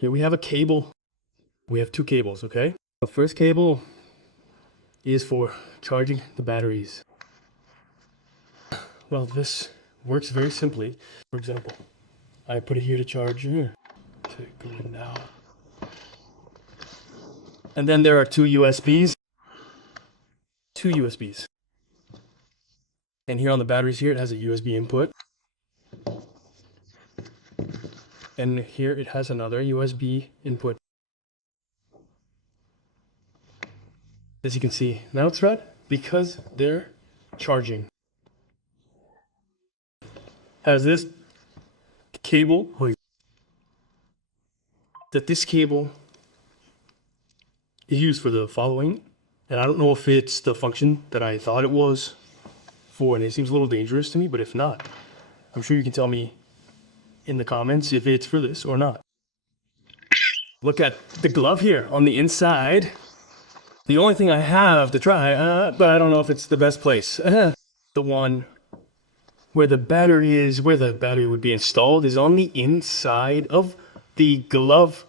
Here we have a cable. We have two cables, okay? The first cable is for charging the batteries. Well, this works very simply. For example, I put it here to charge here. To go in now. And then there are two USBs. Two USBs. And here on the batteries here, it has a USB input. And here it has another USB input. As you can see, now it's red because they're charging. Has this cable, that this cable is used for the following. And I don't know if it's the function that I thought it was for, and it seems a little dangerous to me, but if not, I'm sure you can tell me in the comments if it's for this or not. Look at the glove here on the inside. The only thing I have to try, but I don't know if it's the best place. The one where the battery is, where the battery would be installed, is on the inside of the glove.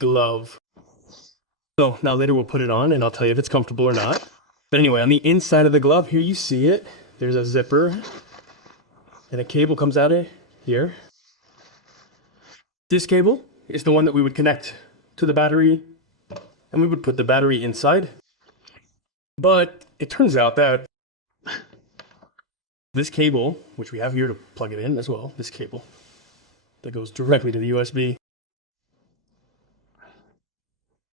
So now later we'll put it on and I'll tell you if it's comfortable or not. But anyway, on the inside of the glove, here you see it. There's a zipper and a cable comes out of here. This cable is the one that we would connect to the battery, and we would put the battery inside. But it turns out that this cable, which we have here to plug it in as well, this cable that goes directly to the USB,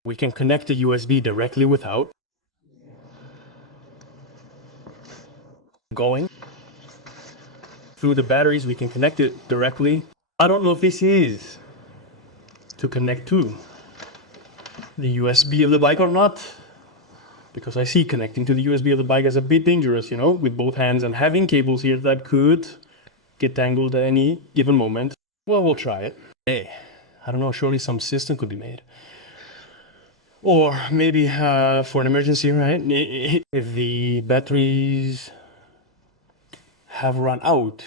we can connect the USB directly without going through the batteries. We can connect it directly. I don't know if this is to connect to the USB of the bike or not, because I see connecting to the USB of the bike as a bit dangerous, you know, with both hands and having cables here that could get tangled at any given moment. Well, we'll try it. Hey, I don't know, surely some system could be made. Or maybe for an emergency, right? If the batteries have run out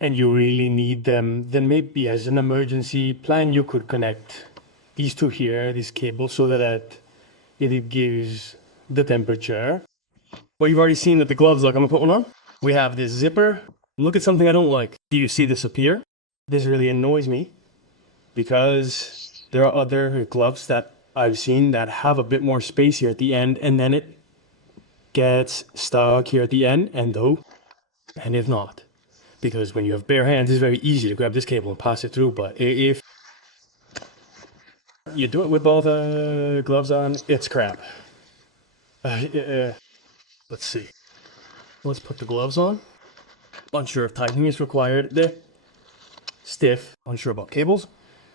and you really need them, then maybe as an emergency plan, you could connect these two here, this cable, so that it gives the temperature. Well, you've already seen that the gloves, look, I'm gonna put one on. We have this zipper. Look at something I don't like. Do you see this appear? This really annoys me because there are other gloves that I've seen that have a bit more space here at the end, and then it gets stuck here at the end, and if not. Because when you have bare hands, it's very easy to grab this cable and pass it through, but if you do it with both gloves on, it's crap. Let's see. Let's put the gloves on. Unsure if tightening is required. They're stiff. Unsure about cables,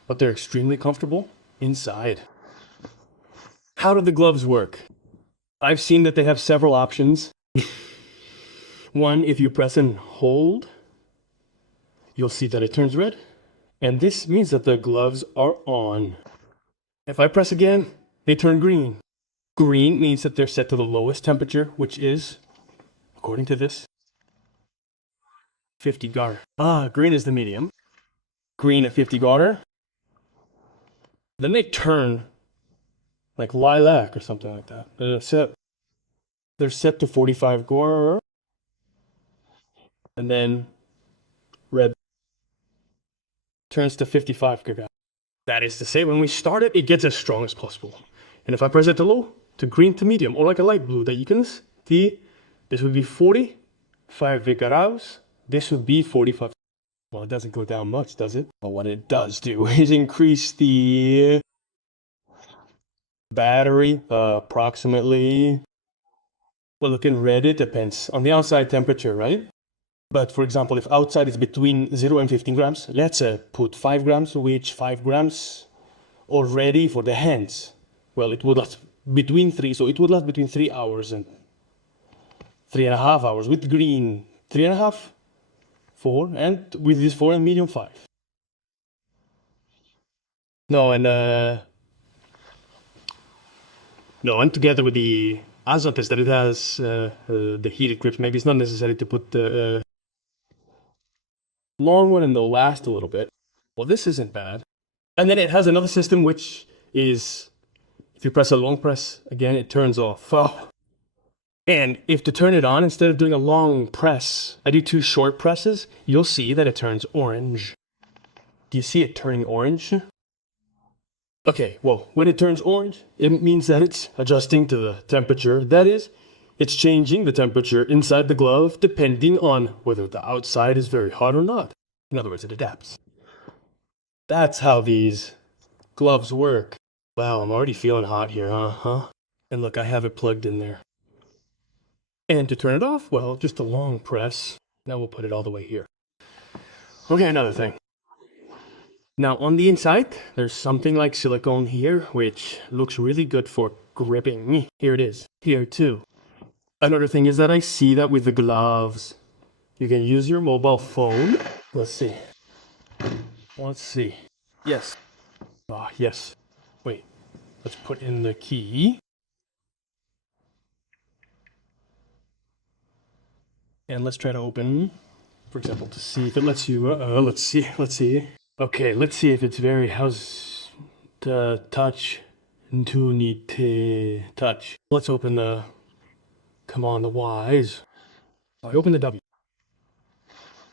but they're extremely comfortable inside. How do the gloves work? I've seen that they have several options. One, if you press and hold, you'll see that it turns red. And this means that the gloves are on. If I press again, they turn green. Green means that they're set to the lowest temperature, which is, according to this, 50 Gauter. Green is the medium. Green at 50 Gauter. Then they turn like lilac or something like that. They're set to 45 Gauter. And then red turns to 55 Gauter. That is to say, when we start it, it gets as strong as possible. And if I press it to low, to green to medium, or like a light blue that you can see, this would be 45 Gauter. This would be 45. Well, it doesn't go down much, does it? Well, what it does do is increase the battery approximately. Well, look, in red, it depends on the outside temperature, right? But for example, if outside is between 0 and 15 grams, let's put 5 grams, which 5 grams already for the hands. Well, it would last between 3, so it would last between 3 hours and 3.5 hours. With green, 3.5, 4, and with this 4 and medium, 5. And together with the azotes that it has, the heated grips, maybe it's not necessary to put the long one and they'll last a little bit. Well, this isn't bad. And then it has another system which is, if you press a long press, again, it turns off. Oh. And if to turn it on, instead of doing a long press, I do 2 short presses, you'll see that it turns orange. Do you see it turning orange? Okay, well, when it turns orange, it means that it's adjusting to the temperature. That is, it's changing the temperature inside the glove depending on whether the outside is very hot or not. In other words, it adapts. That's how these gloves work. Wow, I'm already feeling hot here, huh? And look, I have it plugged in there. And to turn it off, well, just a long press. Now we'll put it all the way here. Okay, another thing. Now on the inside, there's something like silicone here, which looks really good for gripping. Here it is. Here too. Another thing is that I see that with the gloves, you can use your mobile phone. Let's see. Yes. Ah, yes. Wait. Let's put in the key. And let's try to open, for example, to see if it lets you, let's see. Okay, let's see if it's very, how's the touch, to need to touch. Let's open the, come on, the Y's. I open the W.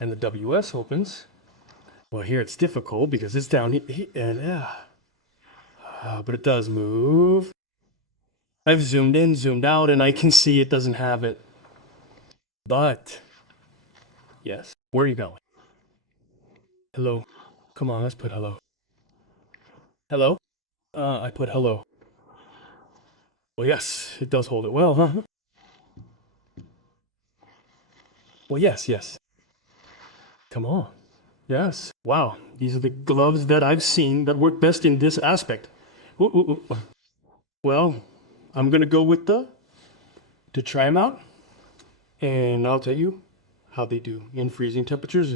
And the WS opens. Well, here it's difficult because it's down here, and but it does move. I've zoomed in, zoomed out, and I can see it doesn't have it. But, yes, where are you going? Hello. Come on, let's put hello. Hello? I put hello. Well, yes, it does hold it well, huh? Well, yes. Come on. Yes. Wow, these are the gloves that I've seen that work best in this aspect. Ooh. Well, I'm gonna go with to try them out, and I'll tell you how they do in freezing temperatures.